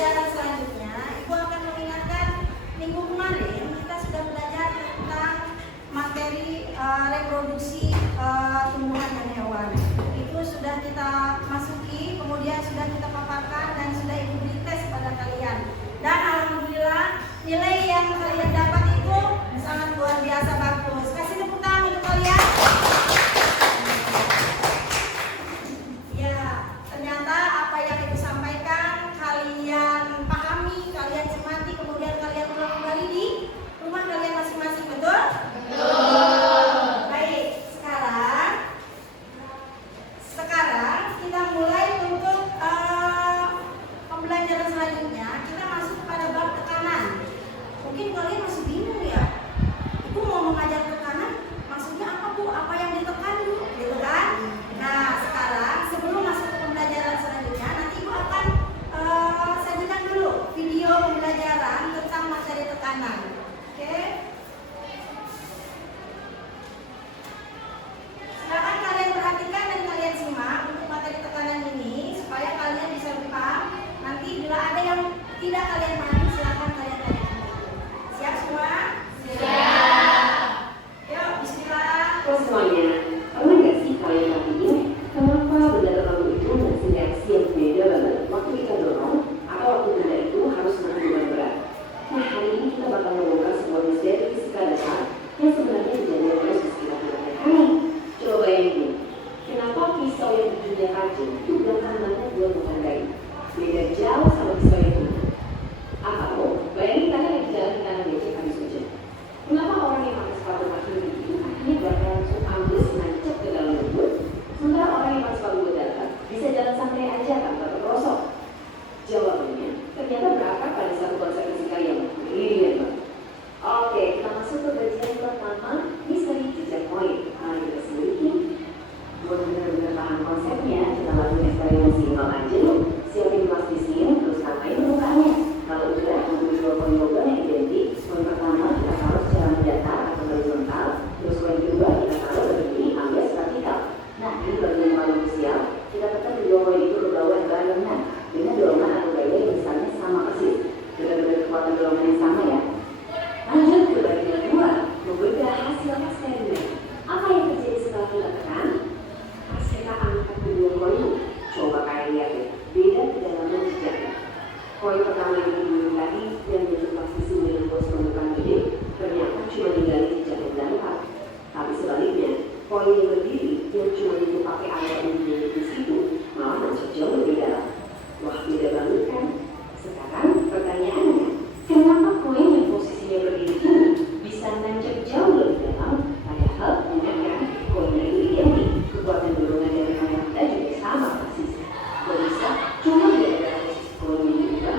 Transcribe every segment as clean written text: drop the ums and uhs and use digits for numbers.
pembelajaran selanjutnya, Ibu akan mengingatkan minggu kemarin kita sudah belajar tentang materi reproduksi tumbuhan dan hewan. Itu sudah kita masuki, kemudian sudah kita paparkan dan sudah Ibu beri tes pada kalian. Dan alhamdulillah nilai yang kalian dapat itu sangat luar biasa bagus. Kasih tepuk tangan untuk kalian. Ya, ternyata apa yang Ibu sampaikan kalian pahami, kalian cermati, kemudian kalian ulang kembali di rumah kalian masing-masing, betul? Betul. Baik, sekarang kita mulai untuk pembelajaran selanjutnya. Kita masuk pada bab tekanan. Mungkin kalian masih bingung ya, Ibu mau mengajar tekanan, maksudnya apa Bu? Apa yang ditekan Bu? Gitu kan? Nah, sekarang sebelum masuk ke pembelajaran selanjutnya, nanti Ibu akan sajikan dulu video pembelajaran tentang materi tekanan. Oke? Silakan kalian perhatikan dan kalian simak untuk materi tekanan ini supaya kalian bisa lebih paham. Nanti bila ada yang tidak kalian pahami, silakan kalian tanyakan. Siap semua? Siap. Yuk, bismillah. Semuanya, pernah nggak sih kalian perhatiin kenapa benda tertentu itu ngasih reaksi yang beda banget waktu kita dorong atau waktu benda itu harus semakin berat? Nah, hari ini kita bakal membongkar sebuah misteri fisika dasar yang sebenarnya terjadi terus di sekitar kita hari. Coba bayangin, kenapa pisau yang di dunia kayu itu gampang banget buat menghargai? Beda jauh sama pisau yang itu. Atau bayangin kalian lagi jalan di tanah becek habis hujan. Kenapa orang yang pakai sepatu kaki itu akhirnya bakal langsung ambles nancep ke dalam lembut, sementara orang yang pakai sepatu datar bisa jalan santai aja tanpa terperosok? Jawabannya ternyata berakar pada satu konsep fisika yang brilliant. Oke, kita masuk ke bagian pertama, misteri jejak koin. Mari kita selidiki. Buat benar-benar paham konsepnya, kita lakukan eksperimen simpel aja yuk. Siapin gelas di sini, terus ratain permukaannya. Kalau udah, ambil 2 koin logam yang identik. Koin pertama kita taruh secara mendatar atau horizontal, terus koin kedua kita taruh berdiri alias vertikal. Nah, ini bagian paling krusial. Kita tekan kedua koin itu ke bawah barengan dengan dorongan atau gaya yang misalnya sama persis. Benar-benar kekuatan dorongan yang sama ya. Lanjut ke bagian kedua, membedah hasil eksperimen. Apa yang terjadi setelah kita tekan? Pas kita angkat kedua koin, coba kalian lihat ya, beda kedalaman jejaknya. Koin pertama yang dihubungi tadi yang bentuk posisi dengan pos pembukaan gede, ternyata cuma digali jejak yang dangkal. Tapi sebaliknya, koin yang berdiri yang cuma dipakai area yang di situ malah masuk jauh lebih dalam. Wah, beda banget kan? Sekarang pertanyaannya, kenapa koin yang posisinya berdiri ini bisa nancap jauh lebih dalam? Padahal ingat kan, koinnya itu identik, kekuatan dorongan dari area kita juga sama persis. Kok bisa? Cuma gara-gara posisi koin yang berubah,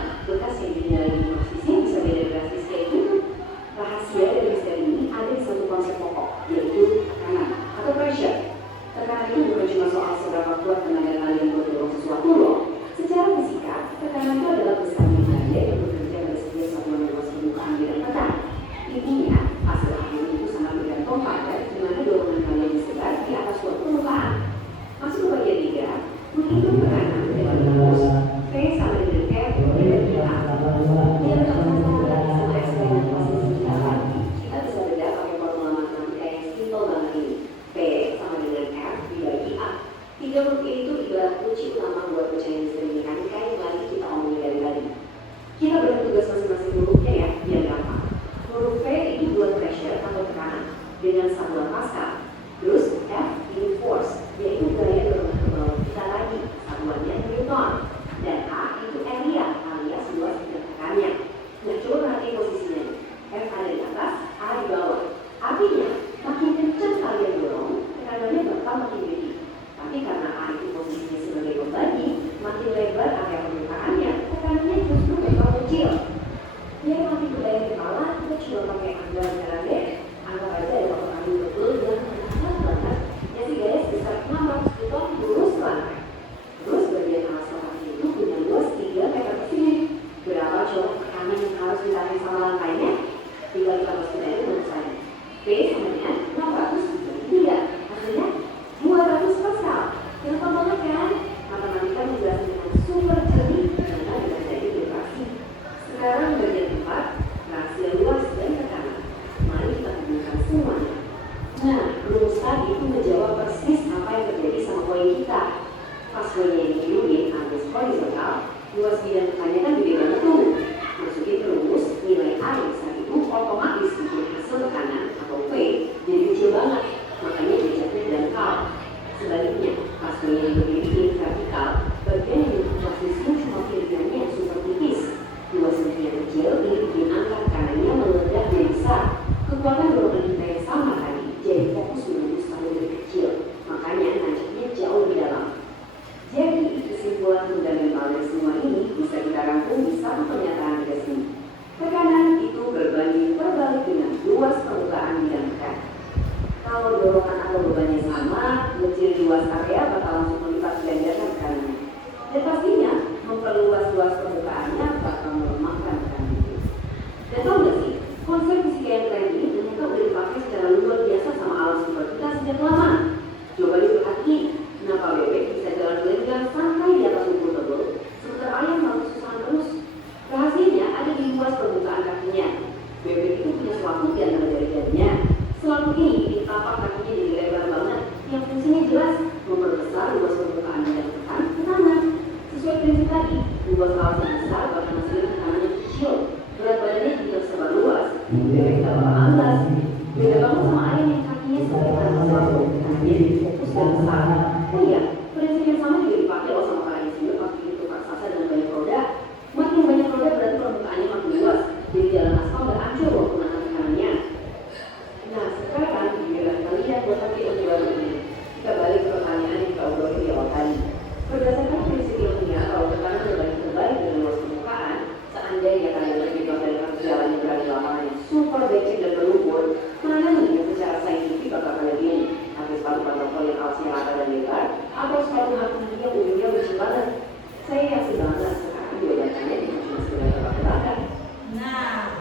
Nah,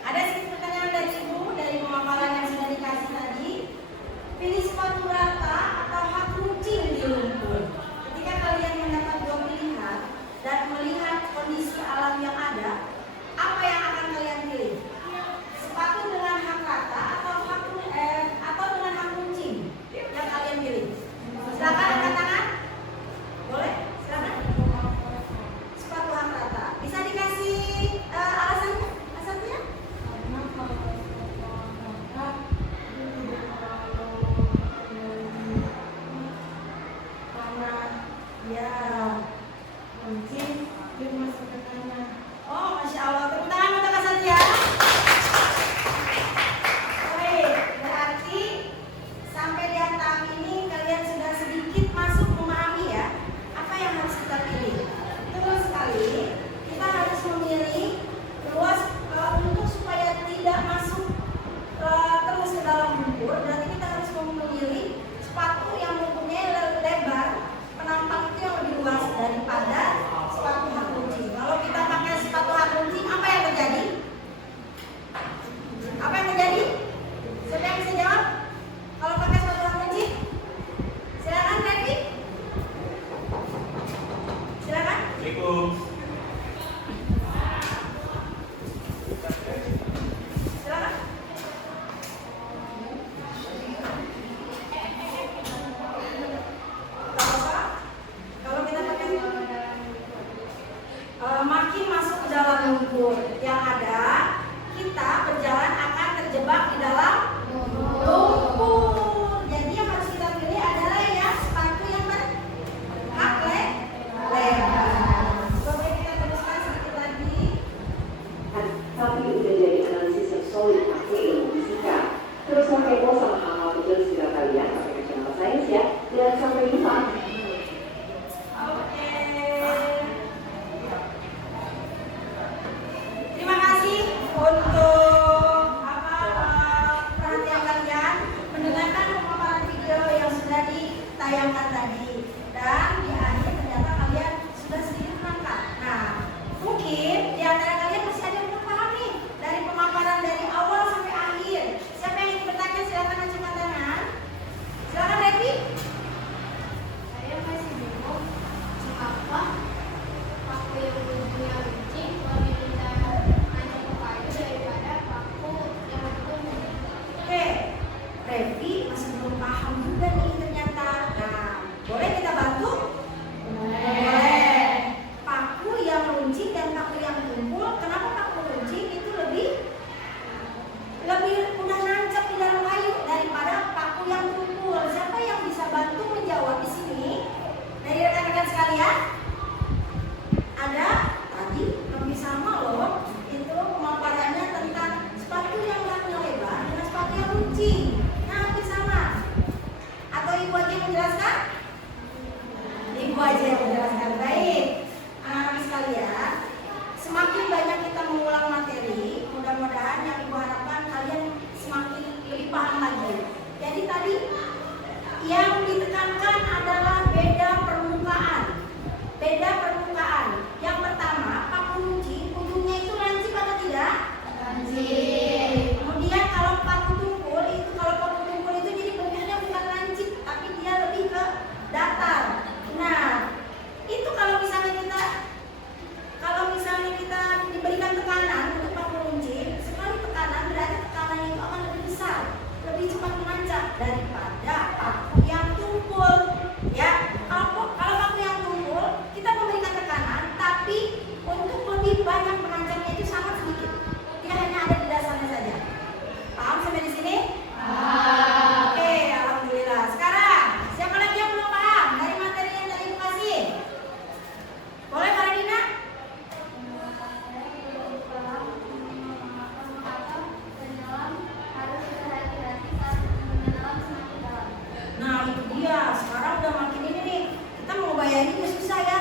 ada sedikit pertanyaan dari Ibu dari pemaparan yang sudah dikasih tadi. Pilih sepatu rata atau hak runcing di lumpur. Ketika kalian mendapat dua pilihan dan melihat kondisi alam yang ada, apa yang akan kalian pilih? Sepatu dengan hak rata atau dengan hak runcing yang kalian pilih? Silakan angkat tangan. Boleh? Silakan. Sepatu hak rata. Bisa dikasih alasannya? Alasannya? Karena ya mungkin dia masuk ke tanah. Oh, masya Allah. Tepuk tangan untuk Kak Satya. Oke, berarti sampai di tahap ini kalian sudah sedikit masuk memahami ya apa yang harus kita pilih. Terus sekali kita harus memilih luas untuk supaya tidak masuk terus ke dalam lumpur. Berarti kita harus memilih sepatu yang mempunyai lebar penampang itu yang lebih luas daripada sepatu hak runcing. Kalau kita pakai sepatu hak runcing, apa yang terjadi? Apa yang terjadi? Siapa yang bisa jawab? Kalau pakai sepatu hak runcing? Silakan Revi. Silakan. Assalamualaikum. Silakan. Kalau kita pakai makin masuk ke dalam lumpur yang ada, kita berjalan akan terjebak di dalam lumpur. Jadi yang harus kita pilih adalah yang sepatu yang berhak lebar. Oke, kita teruskan sedikit lagi. Tapi udah jadi analisis yang solid pakai ilmu fisika. Terus pakai pos sama hal-hal kecil sekitar kalian pakai kacamata sains ya. Dan sampai jumpa. Oke. Terima kasih untuk perhatian kalian mendengarkan pemaparan video yang sudah ditayangkan tadi. Dan di akhir ternyata kalian sudah sedikit menangkap. Nah, mungkin di antara kalian masih ada yang belum paham nih dari pemaparan dari awal sampai akhir. Siapa yang ingin bertanya silakan acungkan tangan. Silakan Revi. Saya masih bingung mengapa paku yang punya runcing lebih mudah nancap ke kayu daripada paku yang bertumpuk. Oke, Revi masih belum paham juga nih ternyata. Nah, boleh kita bantu? Boleh. Paku yang runcing dan paku yang tumpul, kenapa paku runcing itu lebih mudah nancap di dalam kayu daripada paku yang tumpul? Siapa yang bisa bantu menjawab di sini? Dari rekan-rekan sekalian? Ada tadi lebih sama loh. Itu pemaparannya tentang sepatu yang haknya lebar dengan sepatu yang runcing. Nah, hampir sama. Atau ibu aja yang menjelaskan? Ibu aja yang menjelaskan. Baik. Anak-anak sekalian, semakin banyak kita mengulang materi, mudah-mudahan yang ibu harapkan kalian semakin lebih paham lagi. Jadi tadi yang ditekankan adalah beda permukaan. Beda permukaan. Yang pertama, paku runcing ujungnya itu lancip atau tidak? Lancip. Kemudian kalau paku tumpul itu jadi bentuknya bukan lancip, tapi dia lebih ke datar. Nah, itu kalau misalnya kita diberikan tekanan untuk paku runcing, sekali tekanan berarti tekanannya itu akan lebih besar, lebih cepat menancap daripada paku yang tumpul. Ya, kalau paku yang tumpul kita memberikan tekanan, tapi untuk lebih banyak menancapnya itu sangat sedikit. Dia hanya ada di dasarnya saja. Paham sampai di sini? Oke, alhamdulillah. Sekarang siapa lagi yang belum paham dari materi yang tadi ibu kasih? Boleh Mbak Dina? Penyelam harus berhati-hati saat menyelam semakin dalam. Nah itu dia, sekarang udah makin ini nih. Kita mau bayanginnya susah ya.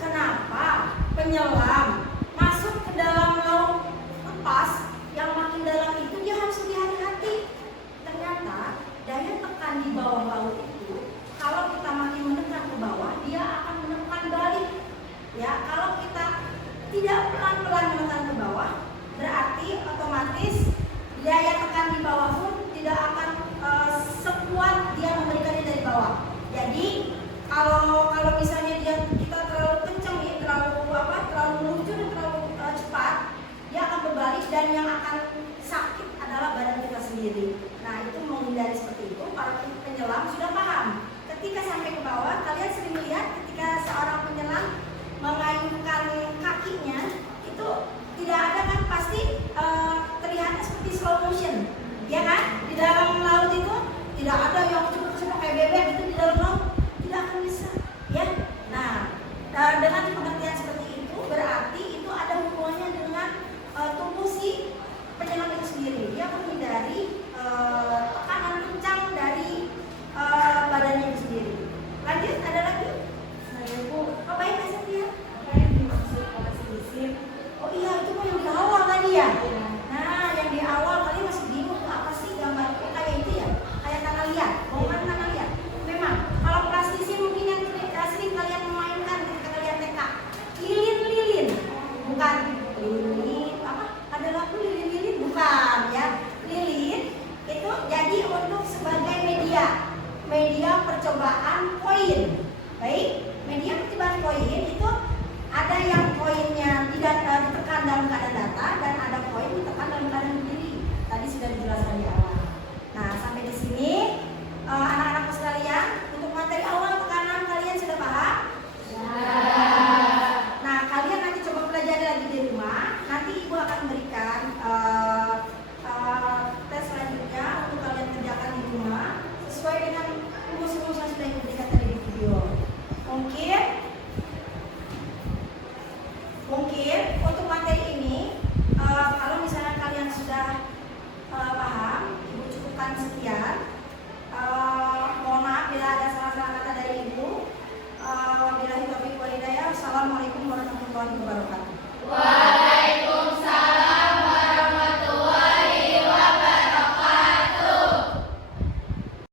Kenapa penyelam masuk ke dalam laut lepas yang makin dalam itu dia harus lebih hati-hati. Ternyata daya tekan di bawah laut itu, kalau kita makin menekan ke bawah, dia akan menekan balik. Ya, kalau kita tidak pelan-pelan menekan ke bawah, berarti otomatis daya tekan di bawah pun tidak akan sekuat dia memberikannya dari bawah. Jadi kalau misalnya kita terlalu kencang, terlalu meluncur dan terlalu cepat, dia akan berbalik dan yang akan sakit adalah badan kita sendiri. Nah, itu menghindari seperti itu. Para penyelam sudah paham. Ketika sampai ke bawah, kalian sering lihat ketika seorang penyelam mengayunkan kakinya, itu tidak ada kan, pasti terlihatnya seperti slow motion, ya kan? Di dalam laut itu tidak ada yang cepet-cepet kayak bebek itu di dalam laut, tidak akan bisa, ya. Nah, dengan pengertian seperti itu berarti itu ada hubungannya dengan tubuh si penyelam itu sendiri. Dia menghindari tekanan kencang dari badannya itu sendiri. Lanjut, ada lagi? Saya Bu, Oh, baik, Kak Cynthia. apa yang dimaksud pola silisip? Oh iya, itu mah yang di awal tadi ya. Nah, yang di awal kalian masih bingung tuh apa sih gambar kayak itu ya? Kayak tanah liat, bongkahan tanah liat. Memang, kalau plastisi mungkin yang sering kalian memainkan ketika kalian TK. Lilin-lilin, bukan lilin apa? Ada lagu lilin-lilin, bukan ya? Lilin itu jadi untuk sebagai media percobaan koin. Baik, media percobaan koin itu ada yang koinnya tidak ditekan dalam keadaan datar dan ada koin ditekan dalam keadaan berdiri. Tadi sudah dijelaskan di awal. Nah, sampai di sini anak-anakku sekalian, untuk materi awal tekanan kalian sudah paham? Nah, kalian nanti coba pelajari lagi di rumah. Nanti ibu akan berikan tes selanjutnya untuk kalian kerjakan di rumah sesuai dengan rumus-rumus yang sudah ibu berikan tadi di video. Mungkin untuk materi ini kalau misalnya kalian sudah paham, ibu cukupkan sekian. Mohon maaf bila ada salah-salah kata dari ibu. Wabillahi taufiq wal hidayah. Wassalamualaikum warahmatullahi wabarakatuh.